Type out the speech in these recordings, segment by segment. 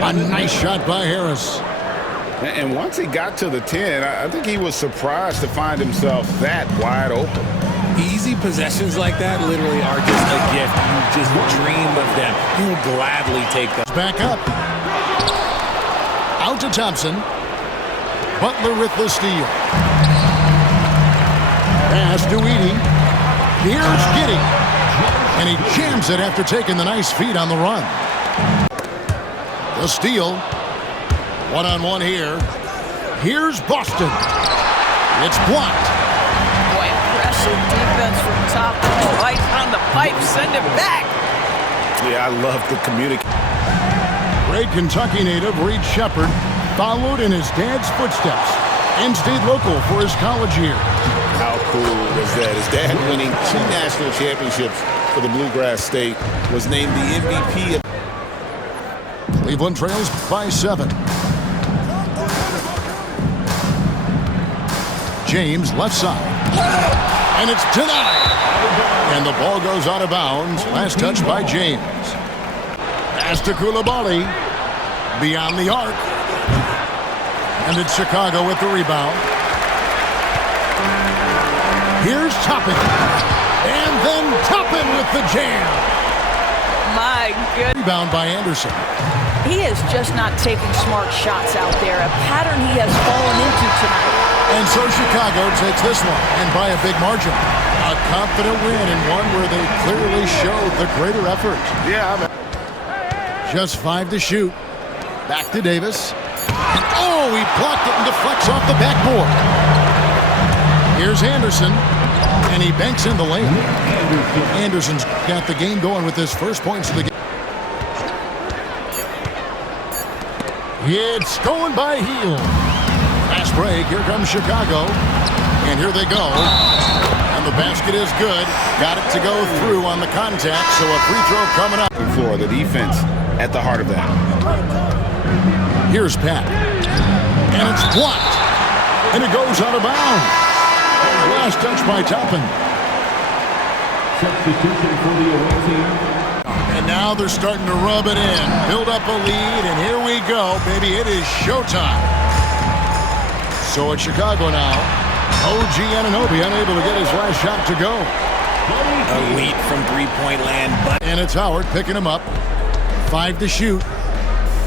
A nice shot by Harris. And once he got to the 10, I think he was surprised to find himself that wide open. Easy possessions like that literally are just a gift. You just dream of them. You will gladly take them. Back up. Out to Thompson. Butler with the steal. Pass to Edey. Here's Giddey. And he jams it after taking the nice feed on the run. The steal. One-on-one here. Here's Boston. It's blocked. Boy, impressive defense from top. Right on the pipe. Send it back. Yeah, I love the communication. Great Kentucky native Reed Shepherd followed in his dad's footsteps and stayed local for his college years. How cool was that? His dad winning 2 national championships for the Bluegrass State, was named the MVP of Cleveland trails by 7. James left side. And it's denied. And the ball goes out of bounds. Last touch by James. Pass to Coulibaly. Beyond the arc. And it's Chicago with the rebound. Here's Toppin. And then Toppin with the jam. My goodness. Rebound by Anderson. He is just not taking smart shots out there. A pattern he has fallen into tonight. And so Chicago takes this one, and by a big margin. A confident win, and one where they clearly showed the greater effort. Yeah, Just 5 to shoot. Back to Davis. Oh, he blocked it and deflects off the backboard. Here's Anderson, and he banks in the lane. Anderson's got the game going with his first points of the game. It's going by Hield. Fast break. Here comes Chicago. And here they go. And the basket is good. Got it to go through on the contact, so a free throw coming up. floor, the defense at the heart of that. Here's Pat. And it's blocked. And it goes out of bounds. Last touch by Toppin. Substitution for the away team. And now they're starting to rub it in. Build up a lead, and here we go, baby. It is showtime. So it's Chicago now. OG Anunoby unable to get his last shot to go. Elite from three-point land. But And it's Howard picking him up. 5 to shoot.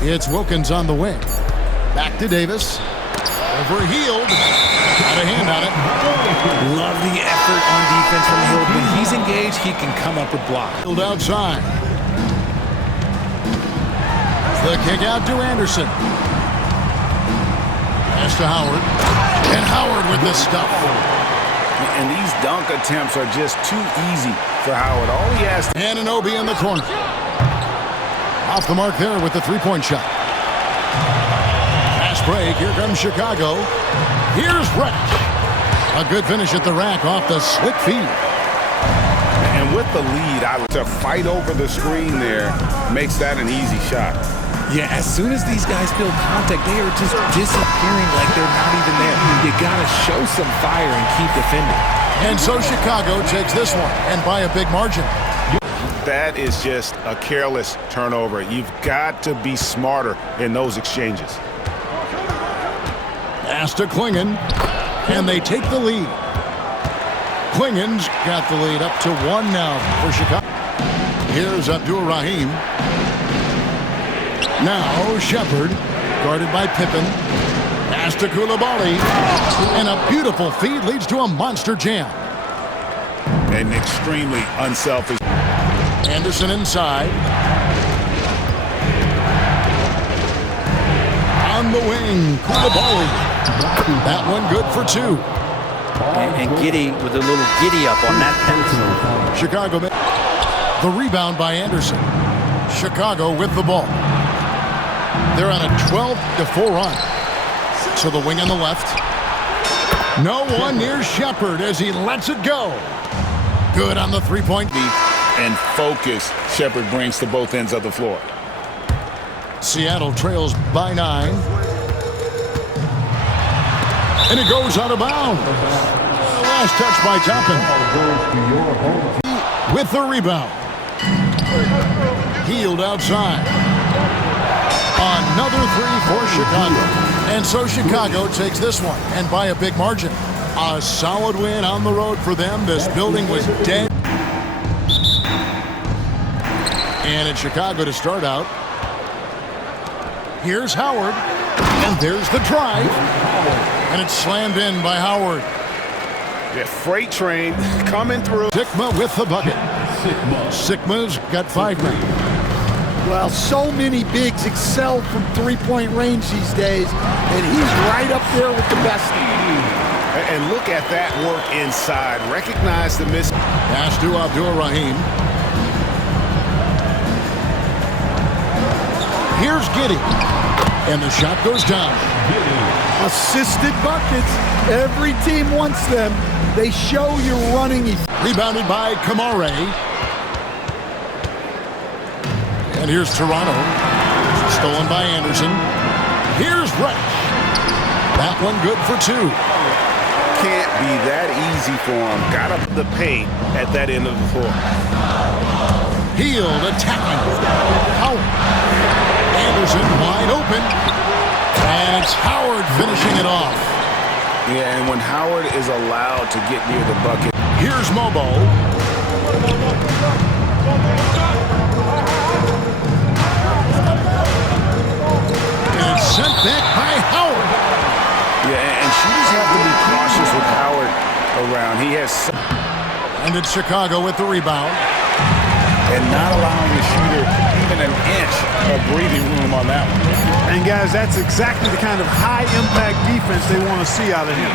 It's Wilkins on the wing. Back to Davis. Over Hield. Got a hand on it. love the effort on defense from Hill. When he's engaged, he can come up with blocks. Hield outside. The kick out to Anderson. Pass to Howard. And Howard with the stuff. And these dunk attempts are just too easy for Howard. All he has to... Anunoby in the corner. Off the mark there with the three-point shot. Fast break. Here comes Chicago. Here's Reddish. A good finish at the rack off the slick feed. And with the lead, to fight over the screen there makes that an easy shot. Yeah, as soon as these guys feel contact, they are just disappearing like they're not even there. You gotta show some fire and keep defending. And so Chicago takes this one, and by a big margin. That is just a careless turnover. You've got to be smarter in those exchanges. Pass to Klingon, and they take the lead. Klingon's got the lead up to 1 now for Chicago. Here's Abdul Rahim. Now Shepherd, guarded by Pippen. Pass to Coulibaly, and a beautiful feed leads to a monster jam. An extremely unselfish. Anderson inside. On the wing, Coulibaly. That one good for 2. And Giddey with a little giddy up on that pencil. Chicago. The rebound by Anderson. Chicago with the ball. They're on a 12-4 run. To the wing on the left. No one near Shepherd as he lets it go. Good on the three-point. And focus Shepherd brings to both ends of the floor. Seattle trails by 9. And it goes out of bounds. Last touch by Toppin. With the rebound. Hield outside. Another three for Chicago. And so Chicago takes this one, and by a big margin. A solid win on the road for them. This building was dead. And in Chicago to start out. Here's Howard. And there's the drive. And it's slammed in by Howard. Yeah, freight train coming through. Sigma with the bucket. Sigma's got 5 now. Well, so many bigs excel from three-point range these days, and he's right up there with the best. And look at that work inside. Recognize the miss. Pass to Abdul-Rahim. Here's Giddey. And the shot goes down. Assisted buckets. Every team wants them. They show you're running. Rebounded by Kamare. And here's Toronto. Stolen by Anderson. Here's Resch. That one good for 2. Can't be that easy for him. Got up the paint at that end of the floor. Hield attacking. Howard. Anderson wide open. And it's Howard finishing it off. Yeah, and when Howard is allowed to get near the bucket. Here's Mobo. And it's sent back by Howard. Yeah, and shooters have to be cautious with Howard around. He has... And it's Chicago with the rebound. And not allowing the shooter even an inch of breathing room on that one. And guys, that's exactly the kind of high-impact defense they want to see out of him.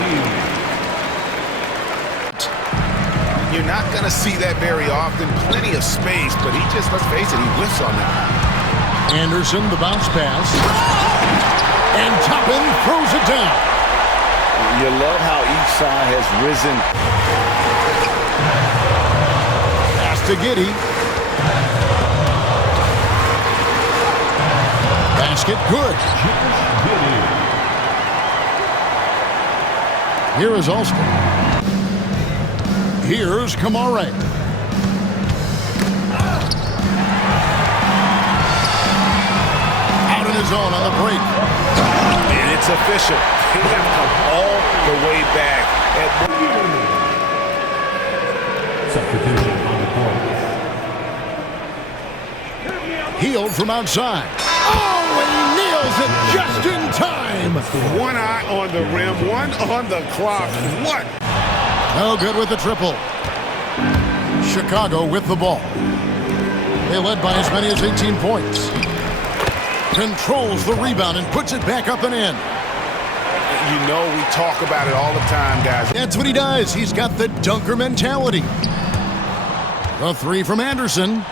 You're not going to see that very often. Plenty of space, but he just, let's face it, he whiffs on that. Anderson, the bounce pass. And Toppin throws it down. You love how each side has risen. Pass to Giddey. Basket good. Here is Alston. Here's Kamare. Out in his own on the break. And it's official. They have come all the way back. Substitution on the court. Healed from outside. Oh, and he nails it just in time. One eye on the rim, one on the clock. What? No good with the triple. Chicago with the ball. They led by as many as 18 points. Controls the rebound and puts it back up and in. You know we talk about it all the time, guys. That's what he does. He's got the dunker mentality. The 3 from Anderson.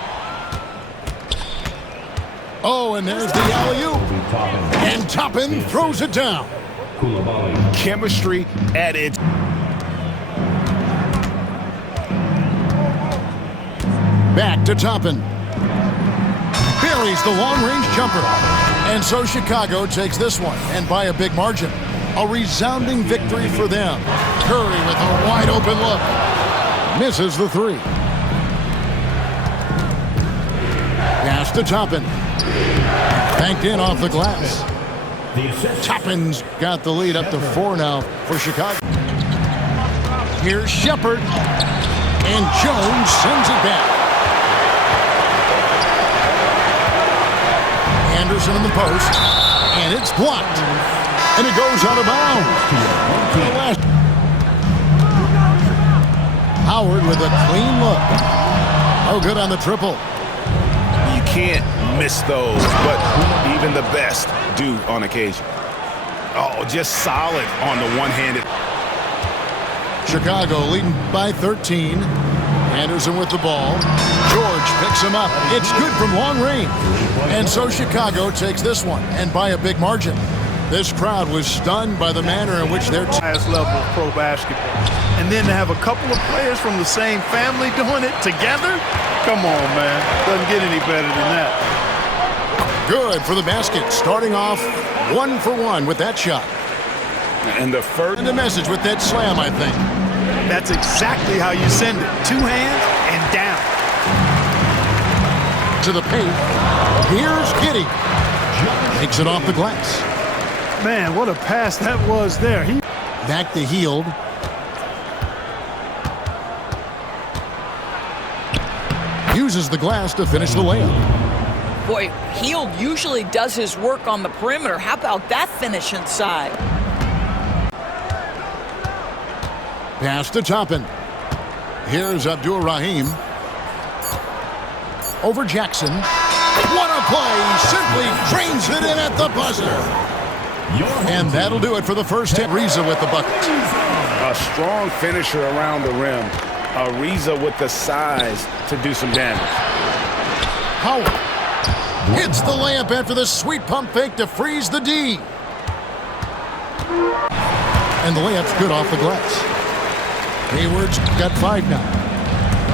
Oh, and there's the alley-oop. And Toppin throws it down. Chemistry at its... Back to Toppin. Buries the long-range jumper. And so Chicago takes this one, and by a big margin. A resounding victory for them. Curry with a wide-open look. Misses the 3. Pass to Toppin. Banked in off the glass. Toppin's got the lead up to 4 now for Chicago. Here's Shepard. And Jones sends it back. Anderson in the post. And it's blocked. And it goes out of bounds. Howard with a clean look. Oh, good on the triple. You can't miss those, but even the best do on occasion. Oh, just solid on the one-handed. Chicago leading by 13. Anderson with the ball. George picks him up. It's good from long range. And so Chicago takes this one, and by a big margin. This crowd was stunned by the manner in which they're... Highest level of pro basketball. And then to have a couple of players from the same family doing it together? Come on, man. Doesn't get any better than that. Good for the basket. Starting off 1 for 1 with that shot. And the first... And the message with that slam, I think. That's exactly how you send it. 2 hands and down. To the paint. Here's Giddey. Takes it off the glass. Man, what a pass that was there. Back to Hield. Uses the glass to finish the layup. Boy, Hield usually does his work on the perimeter. How about that finish inside? Pass to Toppin. Here's Abdur Rahim. Over Jackson. What a play! Simply drains it in at the buzzer. And that'll do it for the first hit. Ariza with the bucket. A strong finisher around the rim. Ariza with the size to do some damage. Howard hits the layup after the sweet pump fake to freeze the D. And the layup's good off the glass. Hayward's got 5 now.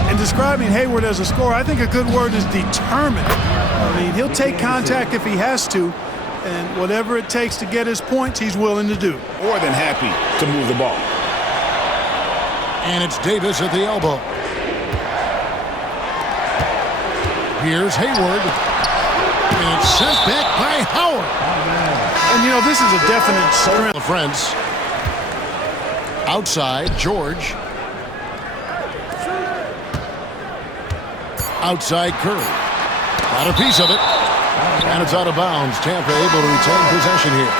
And describing Hayward as a scorer, I think a good word is determined. I mean, he'll take contact if he has to, and whatever it takes to get his points, he's willing to do. More than happy to move the ball. And it's Davis at the elbow. Here's Hayward. And it's sent back by Howard. And, you know, this is a definite strength. The friends. Outside, George. Outside, Curry. Got a piece of it. And it's out of bounds. Tampa able to retain possession here.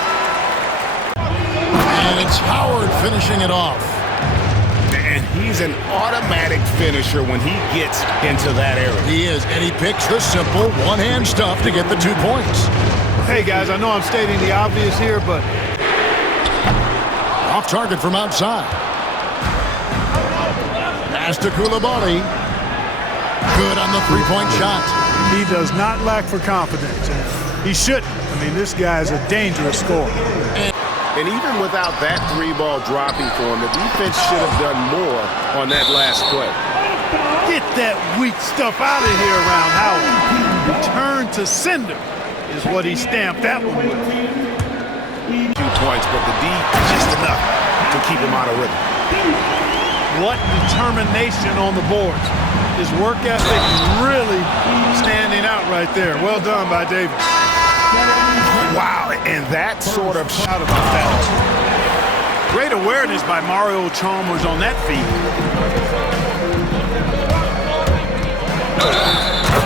And it's Howard finishing it off. And he's an automatic finisher when he gets into that area. He is, and he picks the simple one-hand stuff to get the 2 points. Hey, guys, I know I'm stating the obvious here, but off target from outside. Pass to Coulibaly. Good on the three-point shot. he does not lack for confidence. And he shouldn't. I mean, this guy is a dangerous scorer. And even without that 3-ball dropping for him, the defense should have done more on that last play. Get that weak stuff out of here around Howard. Return to sender is what he stamped that one with. 2 points, but the D just enough to keep him out of rhythm. What determination on the boards. His work ethic really standing out right there. Well done by Davis. Wow, and that sort of shout about that. Great awareness by Mario Chalmers on that feed.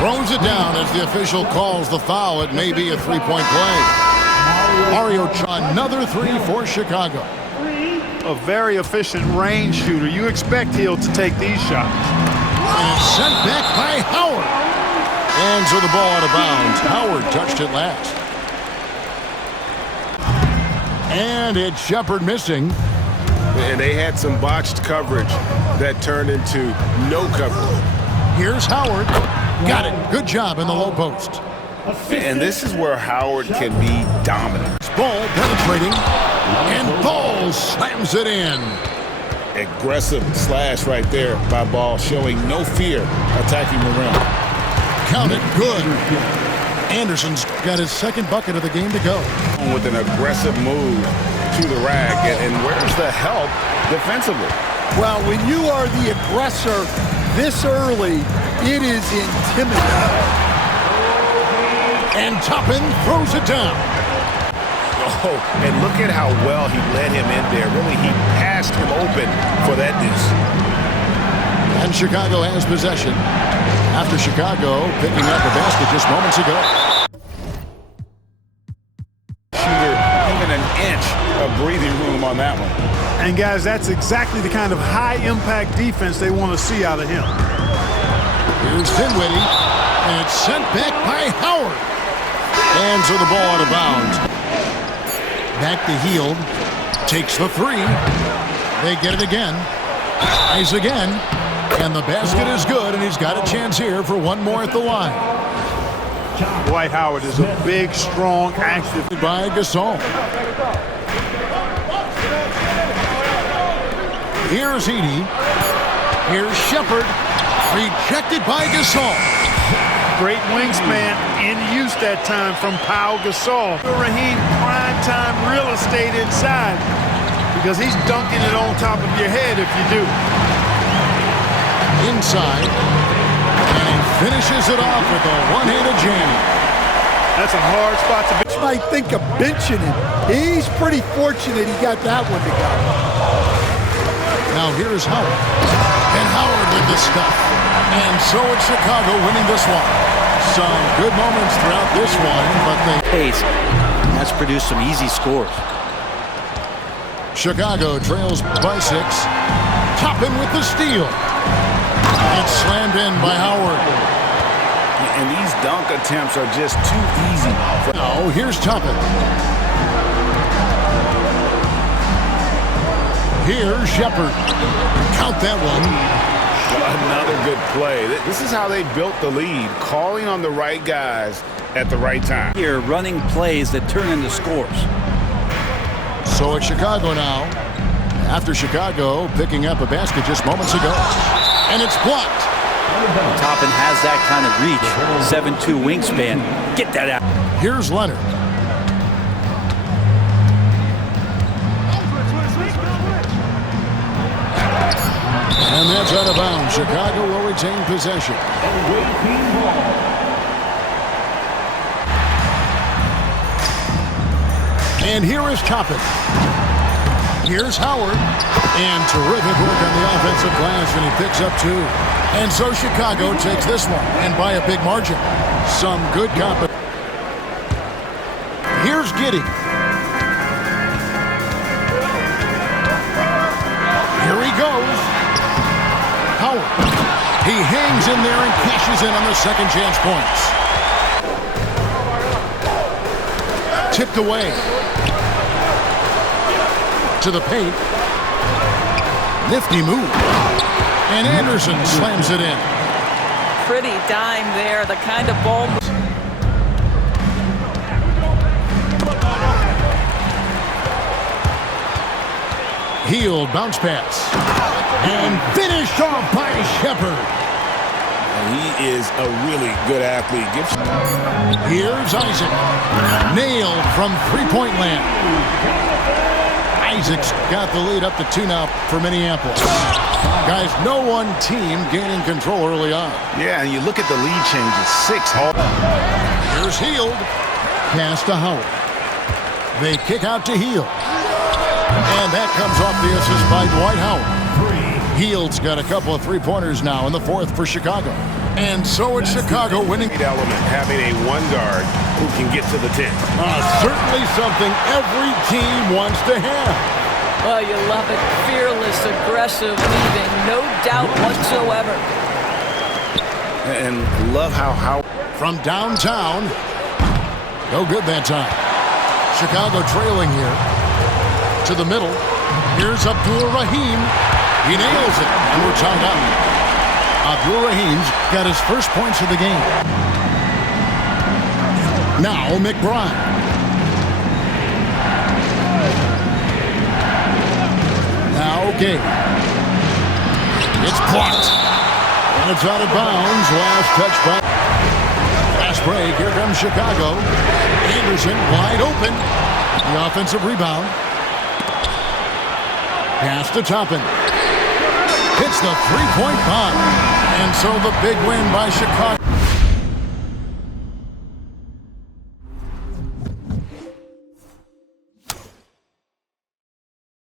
Throws it down as the official calls the foul. It may be a three-point play. Mario Chalmers, another 3 for Chicago. A very efficient range shooter. You expect Hill to take these shots. And it's sent back by Howard. And so the ball out of bounds. Howard touched it last. And it's Shepard missing. And they had some botched coverage that turned into no coverage. Here's Howard. Got it. Good job in the low post. And this is where Howard can be dominant. Ball penetrating. And Ball slams it in. Aggressive slash right there by Ball, showing no fear attacking the rim. Count it. Good. Anderson's got his second bucket of the game to go. With an aggressive move to the rack. And where's the help defensively? Well, when you are the aggressor this early, it is intimidating. And Toppin throws it down. Oh, and look at how well he led him in there. Really, he passed him open for that deuce. And Chicago has possession after Chicago picking up the basket just moments ago. Shooter, even an inch of breathing room on that one. And guys, that's exactly the kind of high-impact defense they want to see out of him. Here's Dinwiddie, and it's sent back by Howard. And so the ball out of bounds. Back to Hield, takes the 3. They get it again. Tries again. And the basket is good, and he's got a chance here for one more at the line. Dwight Howard is a big, strong, active. By Gasol. Here's Edey. Here's Shepard. Rejected by Gasol. Great wingspan in use that time from Pau Gasol. Raheem, prime time real estate inside because he's dunking it on top of your head if you do. Inside. And he finishes it off with a one-handed jam. That's a hard spot to be. Might think of benching him. He's pretty fortunate he got that one to go. Now here's Howard. And Howard with the stuff. And so it's Chicago winning this one. Some good moments throughout this one, but they... Pace. That's produced some easy scores. Chicago trails by 6. Toppin with the steal. It's slammed in by Howard. And these dunk attempts are just too easy. Now here's Toppin. Here's Shepard. Count that one. Another good play. This is how they built the lead, calling on the right guys at the right time. Here, running plays that turn into scores. So it's Chicago now. After Chicago picking up a basket just moments ago. And it's blocked. Toppin has that kind of reach. 7'2" wingspan. Get that out. Here's Leonard. And that's out of bounds. Chicago will retain possession. And here is Toppin. Here's Howard. And terrific work on the offensive glass, and he picks up 2. And so Chicago takes this one, and by a big margin. Some good competition. Here's Giddey. Here he goes. Howard. He hangs in there and cashes in on the second chance points. Tipped away. To the paint. Nifty move. And Anderson slams it in. Pretty dime there, the kind of ball. Heel bounce pass. And finished off by Shepard. He is a really good athlete. Here's Isaac. Nailed from three-point land. Isaac's got the lead up to 2 now for Minneapolis. Guys, no one team gaining control early on. Yeah, and you look at the lead changes. 6 all. Here's Hield. Pass to Howard. They kick out to Hield. And that comes off the assist by Dwight Howard. Hield's got a couple of three-pointers now in the 4th for Chicago. And so it's Chicago winning. Element, having a one guard who can get to the 10. Certainly something every team wants to have. Oh, you love it. Fearless, aggressive, leaving no doubt whatsoever. And love how from downtown. No good that time. Chicago trailing here. To the middle. Here's Abdul Rahim. He nails it, and we're tied up. Abdul Rahim's got his first points of the game. Now McBride. Now Gay. It's blocked. And it's out of bounds. Last touch by. Last break. Here comes Chicago. Anderson wide open. The offensive rebound. Pass to Toppin. Hits the three-point bomb. And so the big win by Chicago.